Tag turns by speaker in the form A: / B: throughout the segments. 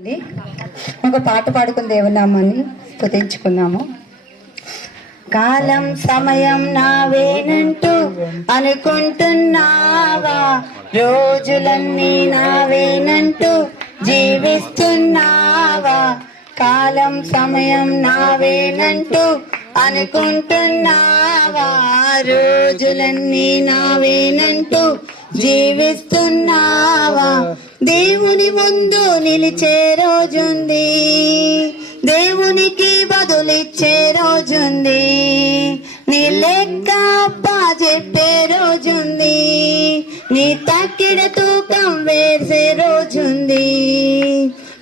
A: ఉంది. ఒక పాట పాడుకుని దేవునామని స్థుతించుకున్నాము. కాలం సమయం నావేనంటూ అనుకుంటున్నావా? రోజులన్నీ నావేనంటూ జీవిస్తున్నావా? కాలం సమయం నావేనంటూ అనుకుంటున్నావా? రోజులన్నీ నావేనంటూ జీవిస్తున్నావా? దేవుని ముందు నిలిచే రోజుంది. దేవునికి బదులిచ్చే రోజుంది. నీ లెక్క అబ్బా చెప్పే రోజుంది. నీ తక్కిడ తూకం వేసే రోజుంది.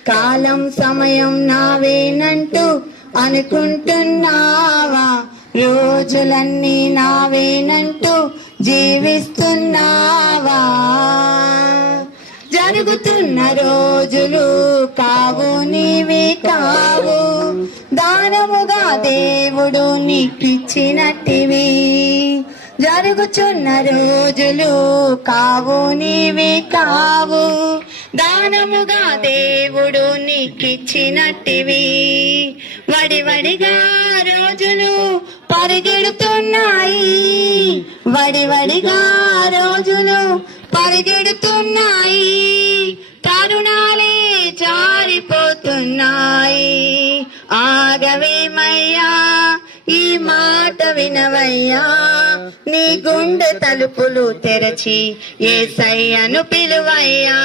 A: కాలం సమయం నావేనంటూ అనుకుంటున్నావా? రోజులన్నీ నావేనంటూ జీవిస్తూ జరుగుతున్న రోజులు కావు నీవి కావు. దానముగా దేవుడు నీకిచ్చినట్టివి. జరుగుచున్న రోజులు కావు నీవి కావు. దానముగా దేవుడు నీకిచ్చినట్టివి. వడివడిగా రోజులు పరిగెడుతున్నాయి. వడివడిగా రోజులు పరిగెడుతున్నాయి. తరుణాలే జారిపోతున్నాయి. ఆగవేమయ్యా ఈ మాట వినవయ్యా. నీ గుండె తలుపులు తెరచి ఏ సయ్యను పిలువయ్యా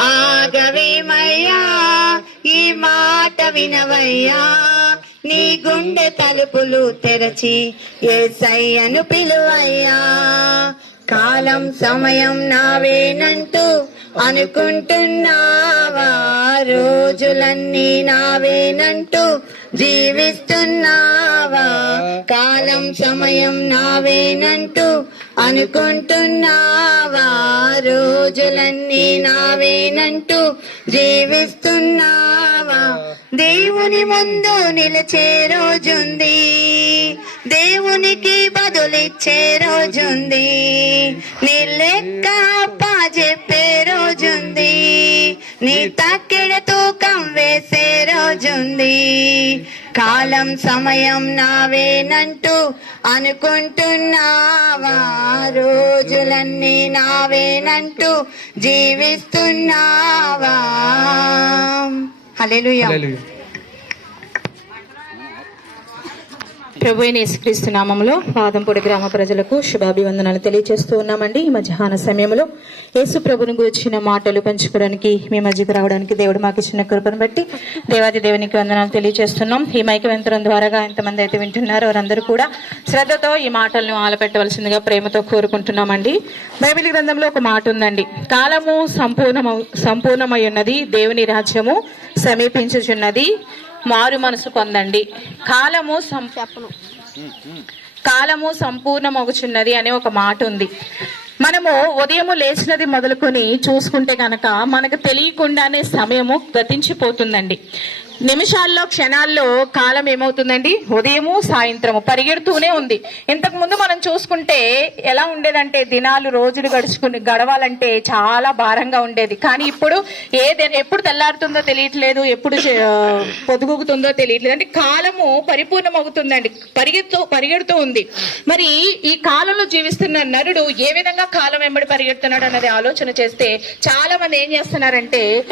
A: ఆగవేమయ్యా ఈ మాట వినవయ్యా. నీ గుండె తలుపులు తెరచి ఏ సయ్యను పిలువయ్యా. కాలం సమయం నావేనంటూ అనుకుంటున్నావా? రోజులన్నీ నావేనంటూ జీవిస్తున్నావా? కాలం సమయం నావేనంటూ అనుకుంటున్నావా? రోజులన్నీ నావేనంటూ జీవిస్తున్నావా? దేవుని ముందు నిలిచే రోజుంది. దేవునికి బదులిచ్చే రోజుంది. నీ లెక్క చెప్పే రోజుంది. నీ తక్కిడ తూకం వేసే రోజుంది. కాలం సమయం నావేనంటూ అనుకుంటున్నావా? రోజులన్నీ నావేనంటూ జీవిస్తున్నావా? హల్లెలూయా.
B: ప్రభు యేసుక్రీస్తు నామంలో వాదంపూడి గ్రామ ప్రజలకు శుభాభివందనాలు తెలియజేస్తూ ఉన్నామండి. ఈ మధ్యాహ్న సమయంలో యేసు ప్రభుని గురించిన మాటలు పంచుకోవడానికి మీ మధ్యకు రావడానికి దేవుడు మాకు ఇచ్చిన కృపను బట్టి దేవాది దేవునికి వందనాలు తెలియజేస్తున్నాం ఈ మైక యంత్రం ద్వారాగా ఎంతమంది అయితే వింటున్నారో. వారందరూ కూడా శ్రద్ధతో ఈ మాటలను ఆలపెట్టవలసిందిగా ప్రేమతో కోరుకుంటున్నామండి. బైబిల్ గ్రంథంలో ఒక మాట ఉందండి. కాలము సంపూర్ణమ సంపూర్ణమై ఉన్నది దేవుని రాజ్యము సమీపించుచున్నది మారు మనసు పొందండి. కాలము సం కాలము సంపూర్ణమగుచున్నది అనే ఒక మాట ఉంది మనము ఉదయము లేచినది మొదలుకొని చూసుకుంటే కనుక మనకు తెలియకుండానే సమయము గతించిపోతుందండి. నిమిషాల్లో క్షణాల్లో కాలం ఏమవుతుందండి? ఉదయము సాయంత్రము పరిగెడుతూనే ఉంది. ఇంతకు ముందు మనం చూసుకుంటే ఎలా ఉండేదంటే దినాలు రోజులు గడుచుకుని గడవాలంటే చాలా భారంగా ఉండేది. కానీ ఇప్పుడు ఏ ఎప్పుడు తెల్లారుతుందో తెలియట్లేదు ఎప్పుడు చే- పొదుగుతుందో తెలియట్లేదు. అంటే కాలము పరిపూర్ణమవుతుందండి. పరిగెత్తు పరిగెడుతూ ఉంది. మరి ఈ కాలంలో జీవిస్తున్న నరుడు ఏ విధంగా కాలం వెంబడి పరిగెడుతున్నాడు అన్నది ఆలోచన చేస్తే చాలా మంది ఏం చేస్తున్నారంటే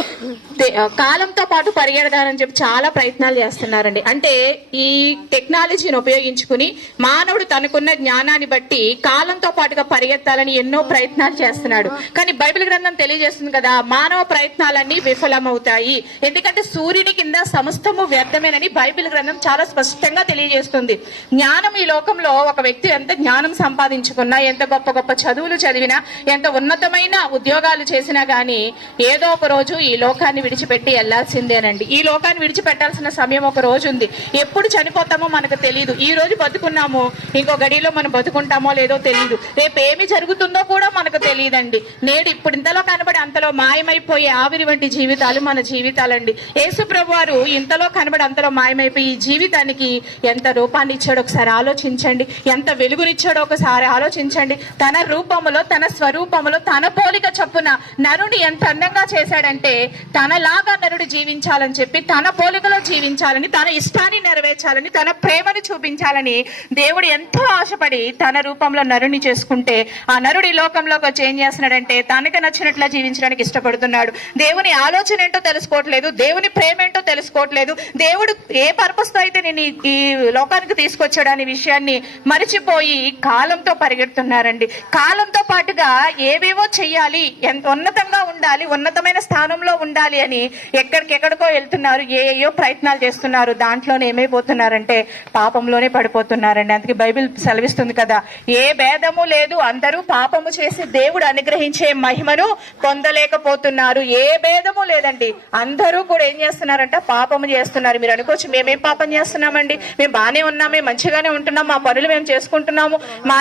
B: కాలంతో పాటు పరిగెడదారని చెప్పి చాలా ప్రయత్నాలు చేస్తున్నారండి. అంటే ఈ టెక్నాలజీని ఉపయోగించుకుని మానవుడు తనకున్న జ్ఞానాన్ని బట్టి కాలంతో పాటుగా పరిగెత్తాలని ఎన్నో ప్రయత్నాలు చేస్తున్నాడు. కానీ బైబిల్ గ్రంథం తెలియజేస్తుంది కదా మానవ ప్రయత్నాలన్నీ విఫలమవుతాయి. ఎందుకంటే సూర్యుని కింద సమస్తము వ్యర్థమేనని బైబిల్ గ్రంథం చాలా స్పష్టంగా తెలియజేస్తుంది. జ్ఞానం ఈ లోకంలో ఒక వ్యక్తి ఎంత జ్ఞానం సంపాదించుకున్నా ఎంత గొప్ప గొప్ప చదువులు చదివినా ఎంత ఉన్నతమైన ఉద్యోగాలు చేసినా గానీ ఏదో ఒక రోజు ఈ లోకాన్ని విడిచిపెట్టి వెళ్ళాల్సిందేనండి ఈ లోకాన్ని విడిచిపెట్టాల్సిన సమయం ఒక రోజు ఉంది. ఎప్పుడు చనిపోతామో మనకు తెలియదు ఈ రోజు బతుకున్నామో. ఇంకో గడిలో మనం బతుకుంటామో లేదో తెలియదు రేపు ఏమి జరుగుతుందో కూడా మనకు తెలియదండి నేడు ఇప్పుడు ఇంతలో కనబడి అంతలో మాయమైపోయే ఆవిరి వంటి జీవితాలు మన జీవితాలండి. యేసు వారు ఇంతలో కనబడి అంతలో మాయమైపోయి ఈ జీవితానికి ఎంత రూపాన్ని ఇచ్చాడో ఒకసారి ఆలోచించండి. ఎంత వెలుగునిచ్చాడో ఒకసారి ఆలోచించండి. తన రూపములో తన స్వరూపములో తన పోలిక చొప్పున నరుని ఎంత అందంగా చేశాడంటే తనలాగా నరుడు జీవించాలని చెప్పి తన పోలికలో జీవించాలని తన ఇష్టాన్ని నెరవేర్చాలని తన ప్రేమను చూపించాలని దేవుడు ఎంతో ఆశపడి తన రూపంలో నరుని చేసుకుంటే ఆ నరుడి లోకంలోకి వచ్చి ఏం చేస్తున్నాడంటే తనకి నచ్చినట్లా జీవించడానికి ఇష్టపడుతున్నాడు. దేవుని ఆలోచన ఏంటో తెలుసుకోవట్లేదు దేవుని ప్రేమ ఏంటో తెలుసుకోవట్లేదు. దేవుడు ఏ పర్పస్తో అయితే నేను ఈ- ఈ లోకానికి తీసుకొచ్చాడు అనే విషయాన్ని మరిచిపోయి కాలంతో పరిగెడుతున్నారండి. కాలంతో పాటుగా ఏవేవో చెయ్యాలి ఎంత ఉన్నతంగా ఉండాలి ఉన్నతమైన స్థానంలో ఉండాలి అని ఎక్కడికెక్కడికో వెళ్తున్నారు. ఏ ఏయో ప్రయత్నాలు చేస్తున్నారు. దాంట్లోనే ఏమైపోతున్నారంటే పాపంలోనే పడిపోతున్నారండి. అందుకే బైబిల్ సెలవిస్తుంది కదా ఏ భేదము లేదు. అందరూ పాపము చేసి దేవుడు అనుగ్రహించే మహిమను పొందలేకపోతున్నారు. ఏ భేదము లేదండి. అందరూ కూడా ఏం చేస్తున్నారంట? పాపము చేస్తున్నారు. మీరు అనుకోవచ్చు మేమేం పాపం చేస్తున్నామండి? మేము బాగానే ఉన్నామే మంచిగానే ఉంటున్నాం మా పనులు మేము చేసుకుంటున్నాము మా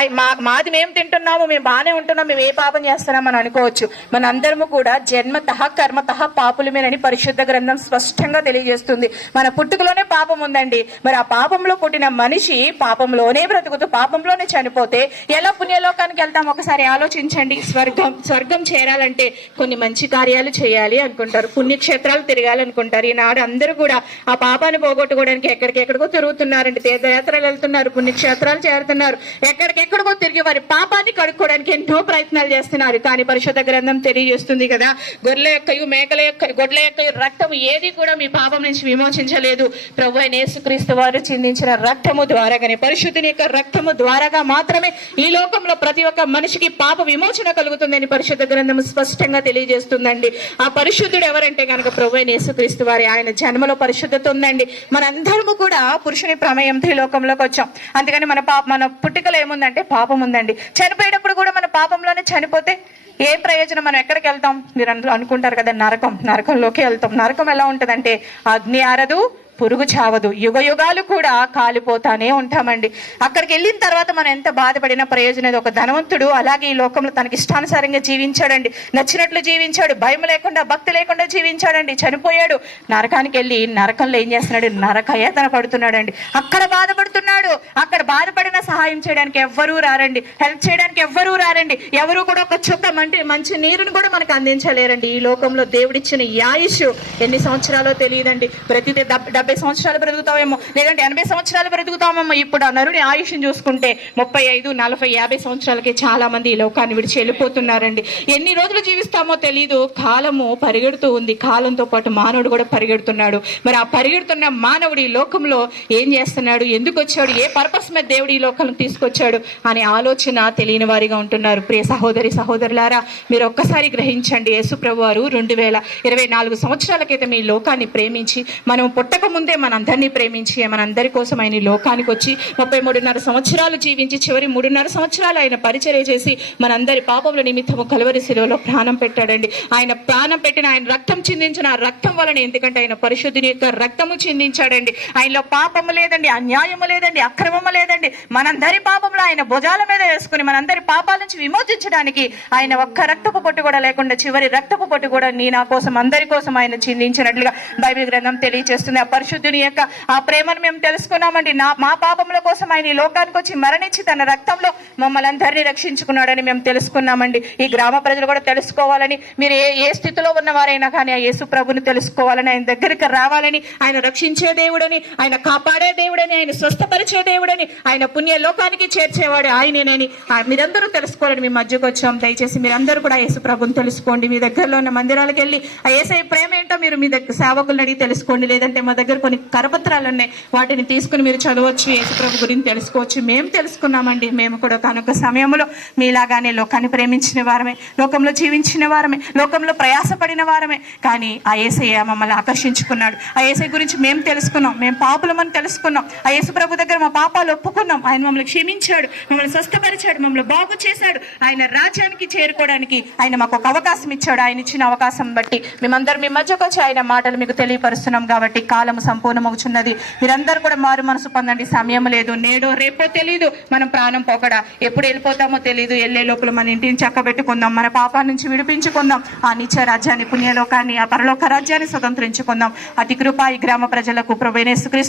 B: మాది మేము తింటున్నాము మేము బాగానే ఉంటున్నాం మేము ఏ పాపం చేస్తున్నాం అని అనుకోవచ్చు. మనందరము కూడా జన్మతః కర్మతః పాపులమేనని పరిశుద్ధ గ్రంథం స్పష్టంగా తెలియజేస్తుంది మన పుట్టుకలోనే పాపం ఉందండి. మరి ఆ పాపంలో పుట్టిన మనిషి పాపంలోనే బ్రతుకుతూ పాపంలోనే చనిపోతే ఎలా పుణ్యలోకానికి వెళ్తాం? ఒకసారి ఆలోచించండి. స్వర్గం స్వర్గం చేరాలంటే కొన్ని మంచి కార్యాలు చేయాలి అనుకుంటారు. పుణ్యక్షేత్రాలు తిరగాలనుకుంటారు. ఈనాడు అందరూ కూడా ఆ పాపాన్ని పోగొట్టుకోవడానికి ఎక్కడికెక్కడికో తిరుగుతున్నారండి. తీర్థయాత్రలు వెళ్తున్నారు పుణ్యక్షేత్రాలు చేరుతున్నారు. ఎక్కడికెక్కడికో తిరిగి వారి పాపాన్ని కడుక్కోవడానికి ఎన్నో ప్రయత్నాలు చేస్తున్నారు. కానీ పరిశుద్ధ గ్రంథం తెలియజేస్తుంది కదా గొర్రెల యొక్క మేకల యొక్క గొడ్ల యొక్క రక్తం ఏది కూడా మీ పాప నుంచి విమోచించలేదు. ప్రభు అయిన యేసుక్రీస్తు వారు చిందించిన రక్తము ద్వారాగానే పరిశుద్ధుని యొక్క రక్తము ద్వారాగా మాత్రమే ఈ లోకంలో ప్రతి ఒక్క మనిషికి పాప విమోచన కలుగుతుందని పరిశుద్ధ గ్రంథం స్పష్టంగా తెలియజేస్తుందండి. ఆ పరిశుద్ధుడు ఎవరంటే కనుక ప్రభు అయిన యేసుక్రీస్తు వారి. ఆయన జన్మలో పరిశుద్ధత ఉందండి. మనందరము కూడా పురుషుని ప్రమేయంతో ఈ లోకంలోకి వచ్చాం. అందుకని మన పాప మన పుట్టుకలో ఏముందంటే పాపం ఉందండి. చనిపోయేటప్పుడు కూడా మన పాపంలోనే చనిపోతే ఏ ప్రయోజనం? మనం ఎక్కడికి వెళ్తాం? మీరు అనుకుంటారు కదా నరకం. నరకంలోకి వెళ్తాం. నరకం ఎలా ఉంటదంటే అగ్ని ఆరదు పురుగు చావదు. యుగ యుగాలు కూడా కాలిపోతానే ఉంటామండి. అక్కడికి వెళ్ళిన తర్వాత మనం ఎంత బాధపడినా ప్రయోజనం ఒక ధనవంతుడు అలాగే ఈ లోకంలో తనకి ఇష్టానుసారంగా జీవించాడండి. నచ్చినట్లు జీవించాడు. భయం లేకుండా భక్తి లేకుండా జీవించాడండి. చనిపోయాడు. నరకానికి వెళ్ళి నరకంలో ఏం చేస్తున్నాడు? నరకయాతన పడుతున్నాడండి. అక్కడ బాధపడుతున్నాడు. అక్కడ బాధపడిన సహాయం చేయడానికి ఎవ్వరూ రారండి. హెల్ప్ చేయడానికి ఎవ్వరూ రారండి. ఎవరు కూడా ఒక చుక్క మంచి మంచి నీరుని కూడా మనకు అందించలేరండి. ఈ లోకంలో దేవుడిచ్చిన యాయుష్ ఎన్ని సంవత్సరాలో తెలియదండి. ప్రతి డెబ్- డెబ్బై సంవత్సరాలు బ్రతుకుతామేమో లేదంటే ఎనభై సంవత్సరాలు బ్రతుకుతామేమో. ఇప్పుడు ఆ నరుని ఆయుష్ని చూసుకుంటే ముప్పై ఐదు నలభై యాభై సంవత్సరాలకి చాలా మంది ఈ లోకాన్ని విడిచి వెళ్ళిపోతున్నారండి. ఎన్ని రోజులు జీవిస్తామో తెలియదు కాలము పరిగెడుతూ ఉంది. కాలంతో పాటు మానవుడు కూడా పరిగెడుతున్నాడు. మరి ఆ పరిగెడుతున్న మానవుడు ఈ లోకంలో ఏం చేస్తున్నాడు? ఎందుకు వచ్చాడు? ఏ పర్పస్ మీద దేవుడు ఈ లోకం తీసుకొచ్చాడు? అనే ఆలోచన తెలియని వారిగా ఉంటున్నారు. ప్రియ సహోదరి సహోదరులారా మీరు ఒక్కసారి గ్రహించండి. యేసుప్రభు వారు రెండు వేల ఇరవై నాలుగు సంవత్సరాల క్రితం ఈ లోకాన్ని ప్రేమించి మనం పుట్టక ముందే మనందరినీ ప్రేమించి మనందరి కోసం ఆయన లోకానికి వచ్చి ముప్పై మూడున్నర సంవత్సరాలు జీవించి చివరి మూడున్నర సంవత్సరాలు ఆయన పరిచర్య చేసి మనందరి పాపముల నిమిత్తము కలవరి శిలువలో ప్రాణం పెట్టాడండి. ఆయన ప్రాణం పెట్టిన ఆయన రక్తం చిందించిన ఆ రక్తం వలన ఎందుకంటే ఆయన పరిశుద్ధిని యొక్క రక్తము చిందించాడండి. ఆయనలో పాపము లేదండి అన్యాయము లేదండి అక్రమము లేదండి. మనందరి పాపములు ఆయన భుజాల మీద వేసుకుని మనందరి పాపాల నుంచి విమోచించడానికి ఆయన ఒక్క రక్తపు పొట్టు కూడా లేకుండా చివరి రక్తపు పొట్టు కూడా నీ నా కోసం అందరి కోసం ఆయన చిందించినట్లుగా బైబిల్ గ్రంథం తెలియజేస్తుంది ఆ పరిశుద్ధుని యొక్క ఆ ప్రేమను మేము తెలుసుకున్నామండి. నా మా పాపముల కోసం ఆయన ఈ లోకానికి వచ్చి మరణించి తన రక్తంలో మమ్మల్ని అందరినీ రక్షించుకున్నాడని మేము తెలుసుకున్నామండి. ఈ గ్రామ ప్రజలు కూడా తెలుసుకోవాలని మీరు ఏ ఏ స్థితిలో ఉన్నవారైనా కానీ ఆ యేసు ప్రభుని తెలుసుకోవాలని ఆయన దగ్గరికి రావాలని ఆయన రక్షించే దేవుడని ఆయన కాపాడే దేవుడని ఆయన స్వస్థపరిచే దేవుడని ఆయన పుణ్య లోకానికి చేర్చేవాడు ఆయనేనని మీరందరూ తెలుసుకోవాలని మీ మధ్యకు వచ్చాం. దయచేసి మీరందరూ కూడా యేసు ప్రభుని తెలుసుకోండి. మీ దగ్గరలో ఉన్న మందిరాలకు వెళ్ళి ఆ ఏసై ప్రేమ ఏంటో మీరు మీ దగ్గర సేవకులను అడిగి తెలుసుకోండి. లేదంటే మా దగ్గర కొన్ని కరపత్రాలు ఉన్నాయి వాటిని తీసుకుని మీరు చదవచ్చు యేసుప్రభు గురించి తెలుసుకోవచ్చు. మేము తెలుసుకున్నామండి. మేము కూడా కనుక సమయంలో మీలాగానే లోకాన్ని ప్రేమించిన వారమే లోకంలో జీవించిన వారమే లోకంలో ప్రయాసపడిన వారమే. కానీ ఆ ఏసయ్య మమ్మల్ని ఆకర్షించుకున్నాడు. ఆ ఏసై గురించి మేము తెలుసుకున్నాం. మేము పాపులమని తెలుసుకున్నాం. ఆ యేసుప్రభు దగ్గర మా పాపాలు ఒప్పుకున్నాం. ఆయన మమ్మల్ని క్షమించాడు మమ్మల్ని స్వస్థపరిచాడు మమ్మల్ని బాగు చేశాడు. ఆయన రాజ్యానికి చేరుకోవడానికి ఆయన మాకు ఒక అవకాశం ఇచ్చాడు. ఆయన ఇచ్చిన అవకాశం బట్టి మేమందరం మీ మధ్యకు వచ్చి ఆయన మాటలు మీకు తెలియపరుస్తున్నాం కాబట్టి కాలం సంపూర్ణమవుతున్నది మీరందరూ కూడా మారు మనసు పొందండి. సమయం లేదు. నేడో రేపో తెలియదు మనం ప్రాణం పోకడా. ఎప్పుడు వెళ్ళిపోతామో తెలియదు వెళ్ళే లోపల మన ఇంటిని చక్కబెట్టుకుందాం. మన పాపాల నుంచి విడిపించుకుందాం. ఆ నిత్య రాజ్యాన్ని పుణ్యలోకాన్ని ఆ పరలోక రాజ్యాన్ని స్వతంత్రించుకుందాం. అతి కృప ఈ గ్రామ ప్రజలకు. ప్రభు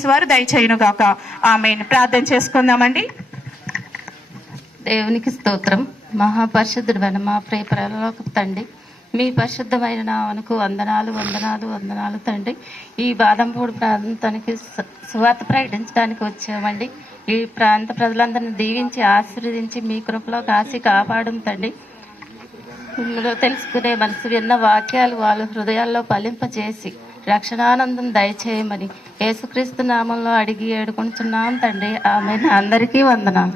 B: వారు దయచేయునుగాక. ఆమె ప్రార్థన చేసుకుందామండి.
C: దేవునికి స్తోత్రం. మహాపరిషుద్ధుడు మా ప్రియ ప్రలోక తండ్రి. మీ పరిశుద్ధమైన నామనకు వందనాలు వందనాలు వందనాలు తండ్రి. ఈ బాదంపూడి ప్రాంతానికి సు- సువార్త ప్రకటించడానికి వచ్చామండి. ఈ ప్రాంత ప్రజలందరిని దీవించి ఆశీర్వదించి మీ కృపలో కాసి కాపాడం తండ్రి. తెలుసుకునే మనసు విన్న వాక్యాలు వాళ్ళ హృదయాల్లో పలింపజేసి రక్షణానందం దయచేయమని యేసుక్రీస్తు నామంలో అడిగి ఏడుకుంటున్నాం తండ్రి. ఆమె అందరికీ వందనాలు.